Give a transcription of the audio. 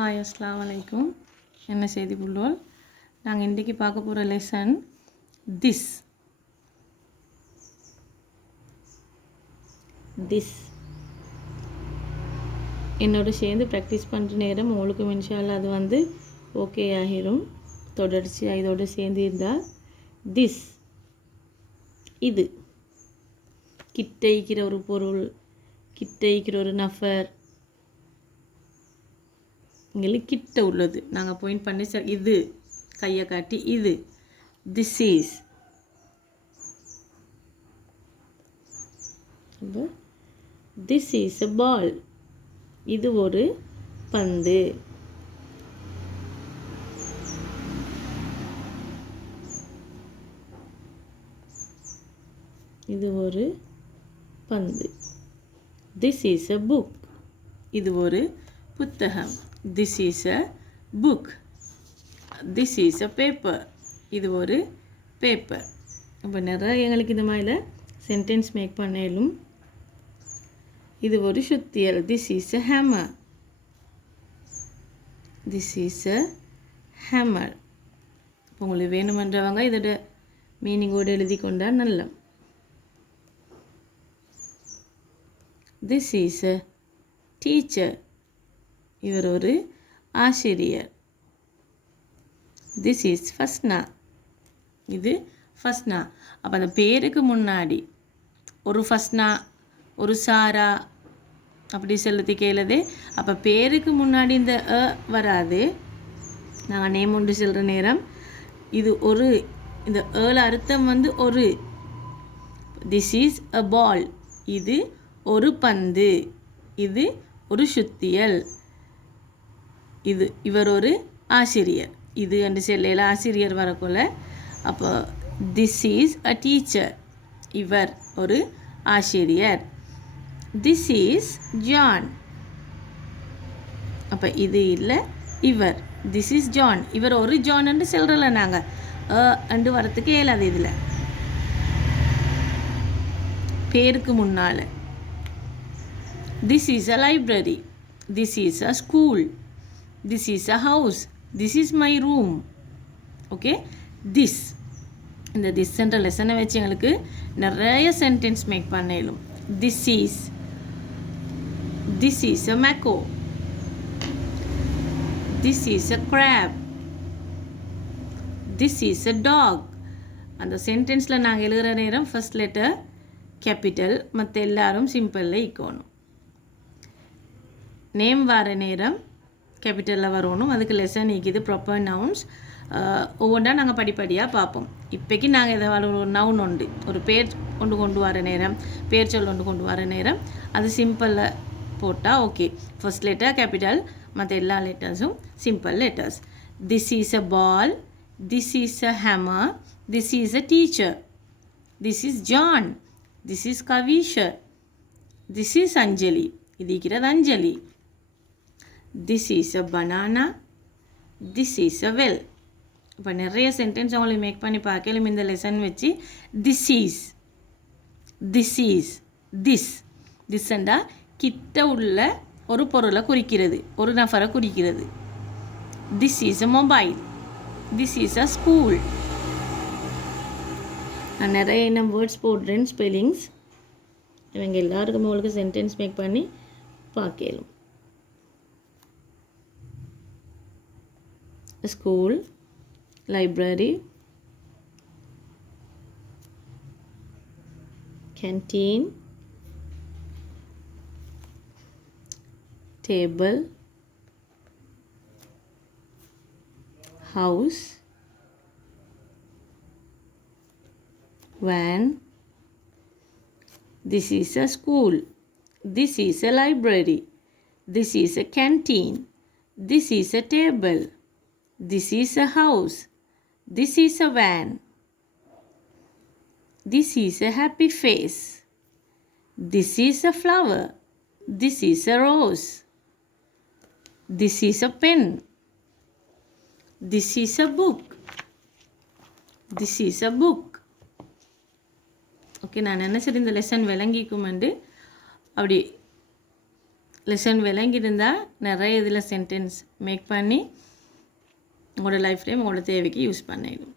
Hi அஸ்ஸலாமு அலைக்கும். என்ன செய்தி புள்ளோல்? நாங்கள் இன்றைக்கி பார்க்க போகிற லெசன் திஸ். என்னோட சேர்ந்து ப்ராக்டிஸ் பண்ணுற நேரம் உங்களுக்கு இன்ஷால்லா அது ஓகே ஆகிரும். தொடர்ச்சியாக இதோடு சேர்ந்து இருந்தால் திஸ், இது கிட்ட இருக்கிற ஒரு பொருள், கிட்ட இருக்கிற ஒரு நஃபர், எங்களுக்கு கிட்ட உள்ளது. நாங்கள் பாயிண்ட் பண்ணி சார் இது கையை காட்டி இது this is. This is a ball, இது ஒரு பந்து. இது ஒரு பந்து. திஸ் இஸ் எ புக், இது ஒரு புத்தகம். This is a book. This is a paper. இது ஒரு பேப்பர். அப்போ நிறைய எங்களுக்கு இந்த மாதிரி சென்டென்ஸ் மேக் பண்ணலும். இது ஒரு சுத்தியல். This is a hammer. This is a hammer. இப்போ உங்களுக்கு வேணுமென்றவங்க இதோட மீனிங்கோடு எழுதி கொண்டால் நல்ல. This is a teacher. இவர் ஒரு ஆசிரியர். திஸ் இஸ் ஃபஸ்னா, இது ஃபஸ்னா. அப்போ அந்த பேருக்கு முன்னாடி ஒரு ஃபஸ்னா ஒரு சாரா அப்படி செலுத்தி கேளுது. அப்போ பேருக்கு முன்னாடி இந்த வராது. நாங்கள் நேம் ஒன்று சொல்கிற நேரம் இது ஒரு, இந்த அர்த்தம் ஒரு. திஸ் இஸ் அ பால், இது ஒரு பந்து, இது ஒரு சுத்தியல், இது இவர் ஒரு ஆசிரியர். இது என்று சொல்லையில் ஆசிரியர் வரக்குள்ள. அப்போ திஸ் இஸ் அ டீச்சர், இவர் ஒரு ஆசிரியர். திஸ் இஸ் ஜான், அப்போ இது இல்லை இவர். திஸ் இஸ் ஜான், இவர் ஒரு ஜான் என்று சொல்கிறல. நாங்கள் அண்டு வரத்துக்கு இயலாது இதில் பேருக்கு முன்னால். This is a library, this is a school, this is a house, this is my room. Okay, this. இந்த திஸ் என்ற லெசனை வச்சு எங்களுக்கு நிறைய சென்டென்ஸ் மேக் பண்ணலும். This is a mako, this is a crab, this is a dog. அந்த சென்டென்ஸில் நாங்கள் எழுதுகிற நேரம் ஃபர்ஸ்ட் லெட்டர் கேபிட்டல், மற்ற எல்லாரும் சிம்பிளில் இக்கணும். நேம் வர நேரம் கேபிட்டலில் வரணும். அதுக்கு லெசன் இருக்குது ப்ராப்பர் நவுன்ஸ். ஒவ்வொன்றா நாங்கள் படிப்படியாக பார்ப்போம். இப்போக்கி நாங்கள் எதாவது ஒரு நவுன் உண்டு, ஒரு பேர் கொண்டு வர நேரம், பேர் சொல் கொண்டு வர நேரம் அது சிம்பிளில் போட்டால் ஓகே. ஃபர்ஸ்ட் லெட்டர் கேபிட்டல், மற்ற எல்லா லெட்டர்ஸும் simple letters. This is a ball, this is a hammer, this is a teacher, this is John, this is Kavishar, this is Anjali, இது இருக்கிறது அஞ்சலி. This is a banana, this is a well. இப்போ நிறைய sentence அவங்களுக்கு make பண்ணி பார்க்கலும் இந்த lesson வச்சு. This is, this is, திஸ்ண்டா கிட்ட உள்ள ஒரு பொருளை குறிக்கிறது, ஒரு நபரை குறிக்கிறது. This is a mobile, this is a school. நான் நிறைய என்ன வேர்ட்ஸ் போடுறேன், ஸ்பெல்லிங்ஸ். இவங்க எல்லாருக்குமே உங்களுக்கு சென்டென்ஸ் மேக் பண்ணி பார்க்கலும். School, library, canteen, table, house, van. This is a school, this is a library, this is a canteen, this is a table, this is a house, this is a van, this is a happy face, this is a flower, this is a rose, this is a pen, this is a book, this is a book. Okay, நான் என்ன சரி இந்த lesson விளங்கிக்குமெண்டு அப்படி lesson விளங்கியிருந்தால் நிறைய இதில் sentence make பண்ணி உங்களோட life time உங்களோட தேவைக்கு யூஸ் பண்ணிடும்.